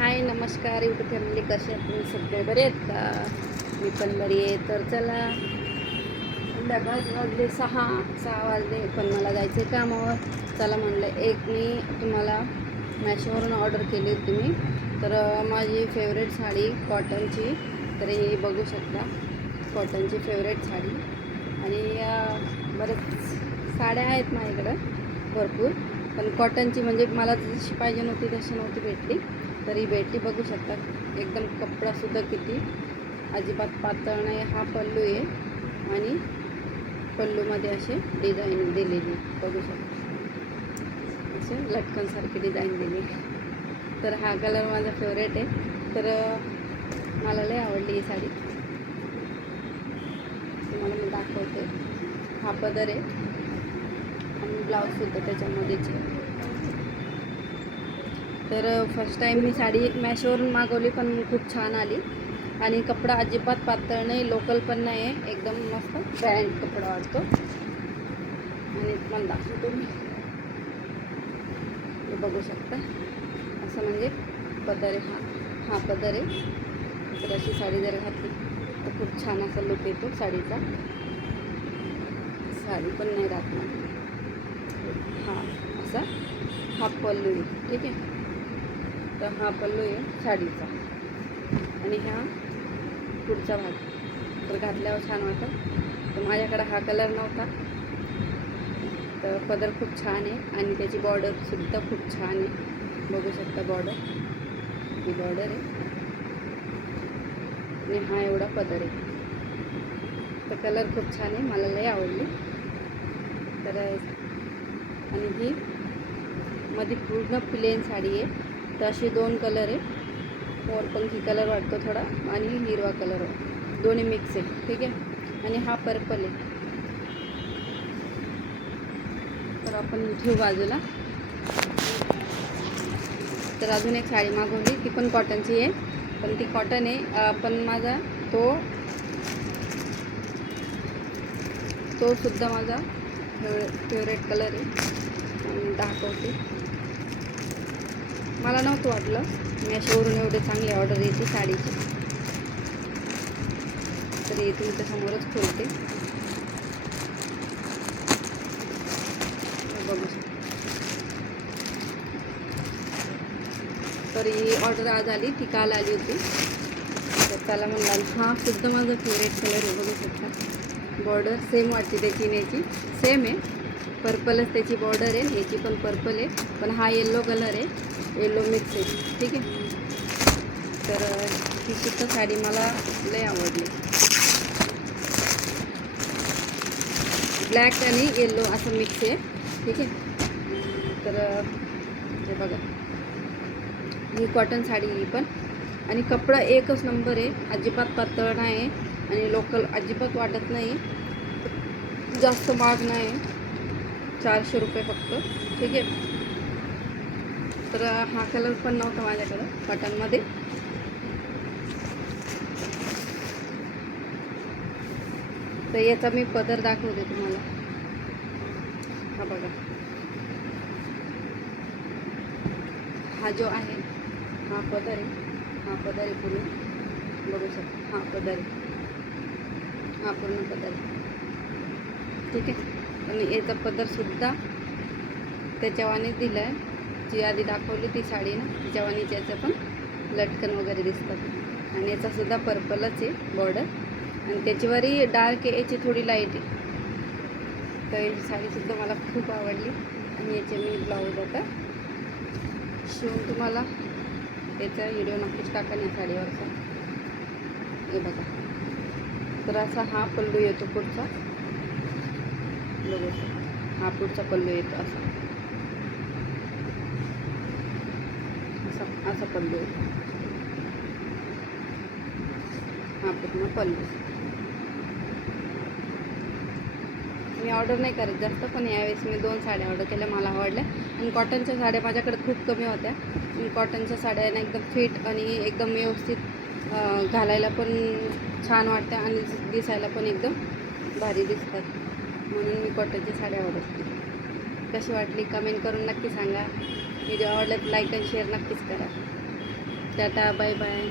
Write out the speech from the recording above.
हाय नमस्कार YouTube family कसे आहेत तुम्ही? सगळे बरे आहेत का? मी पण बरी आहे. तर चला संध्याकाळ वाजले सहा सहा वाजले पण मला जायचं आहे कामावर. चला म्हणलं एक मी तुम्हाला मॅशोवरून ऑर्डर केली होती मी. तर माझी फेवरेट साडी कॉटनची तर हे बघू शकता कॉटनची फेवरेट साडी. आणि बरेच साड्या आहेत माझ्याकडं भरपूर. पण कॉटनची म्हणजे मला जशी पाहिजे नव्हती तशी नव्हती भेटली. तरी बेटी बघू शकता. एकदम कपडासुद्धा किती. अजिबात पातळ नाही. हा पल्लू आहे. आणि पल्लूमध्ये असे डिझाईन दिलेली बघू शकता. असे लटकनसारखी डिझाईन दिली तर हा कलर माझा फेवरेट आहे. तर मला लई आवडली ही साडी. तुम्हाला मी दाखवते. हा पदर आहे. आणि ब्लाऊजसुद्धा त्याच्यामध्येच आहे. तर फर्स्ट टाईम मी साडी मॅशोवरून मागवली पण खूप छान आली. आणि कपडा अजिबात पातळ नाही लोकल पण नाही आहे एकदम मस्त ब्रँड कपडा वाटतो. आणि मला दाखवतो मी. हे बघू शकता. असं म्हणजे पदर आहे हा. हा पदर आहे. तर अशी साडी जर घातली तर खूप छान असा लुक येतो साडीचा. साडी पण नाही राहत हा असा हा पल्लू ठीक आहे? तर हा पल्लू आहे साडीचा. आणि हा पुढचा भाग. तर घातल्यावर छान वाटतं. तर माझ्याकडे हा कलर नव्हता. तर पदर खूप छान आहे. आणि त्याची बॉर्डरसुद्धा खूप छान आहे. बघू शकता बॉर्डर ही बॉर्डर आहे. आणि हा एवढा पदर आहे. तर कलर खूप छान आहे. मला लई आवडली. तर आणि ही मध्ये पूर्ण प्लेन साडी आहे. तर असे दोन कलर आहे. मोरपंखी कलर वाटतो थोडा आणि हिरवा कलर दोन्ही मिक्स आहे ठीक आहे? आणि हा पर्पल आहे. तर आपण ठेवू बाजूला. तर अजून एक साडी मागवली ती पण कॉटनची आहे. पण ती कॉटन आहे. पण माझा तो तो सुद्धा माझा फेवरेट कलर आहे. आणि दाखवते. मला नव्हतं वाटलं. मॅशोवरून एवढे चांगली ऑर्डर येते साडीची. तर हे तुमच्या समोरच खोलते बघू तर ही ऑर्डर आज आली ती काल आली होती. तर त्याला म्हणला हा सुद्धा माझा फेवरेट कलर आहे बघू शकता. बॉर्डर सेम वाटते त्याची नेची सेम आहे. पर्पलच त्याची बॉर्डर आहे. याची पण पर्पल आहे. पण हा येल्लो कलर आहे. येलो मिक्स आहे. ठीक आहे? तर ही सुद्धा साडी मला लय आवडली. ब्लॅक आणि येल्लो असं मिक्स आहे. ठीक आहे? तर हे बघा. ही कॉटन साडी ही पण. आणि कपडा एकच नंबर आहे. अजिबात पातळ नाही आणि लोकल अजिबात वाटत नाही. जास्त महाग नाही. चारशे रुपये फक्त. ठीक आहे? तर हा कलर पण नव्हता माझ्याकडं कॉटनमध्ये तर याचा मी पदर दाखवते तुम्हाला. हा बघा. हा जो आहे हा पदर आहे. हा पदर आहे पूर्ण. बघू शकता. हा पदर आहे. हा पूर्ण पदर आहे. ठीक आहे. आणि याचा पदरसुद्धा त्याच्यावाने दिला आहे जी आधी दाखवली ती साडी ना त्याच्यावानीच याचं पण लटकन वगैरे दिसतात. आणि याचासुद्धा पर्पलच आहे बॉर्डर आणि त्याच्यावरही डार्क आहे याची थोडी लाइट आहे. तर ही साडीसुद्धा मला खूप आवडली. आणि याचे मी ब्लाऊज आता शिवून तुम्हाला याचा व्हिडिओ नक्कीच टाका या साडीवरचा. हे बघा. तर असा हा पल्लू येतो पुढचा. बघू हा पुढचा पल्लू येतो असा. असा असा पल्लू. हा पूर्ण पल्लू. मी ऑर्डर नाही करत जास्त पण यावेळेस मी दोन साड्या ऑर्डर केल्या मला आवडल्या. आणि कॉटनच्या साड्या माझ्याकडे खूप कमी होत्या. आणि कॉटनच्या साड्या एकदम फिट आणि एकदम व्यवस्थित घालायला पण छान वाटतं आणि दिसायला पण एकदम भारी दिसतात. म्हणून मी कॉटनच्या साड्या ऑर्डर केल्या. कशी वाटली? कमेंट करून नक्की सांगा. व्हिडिओ आवडला तर लाईक आणि शेअर नक्कीच करा. Tata bye bye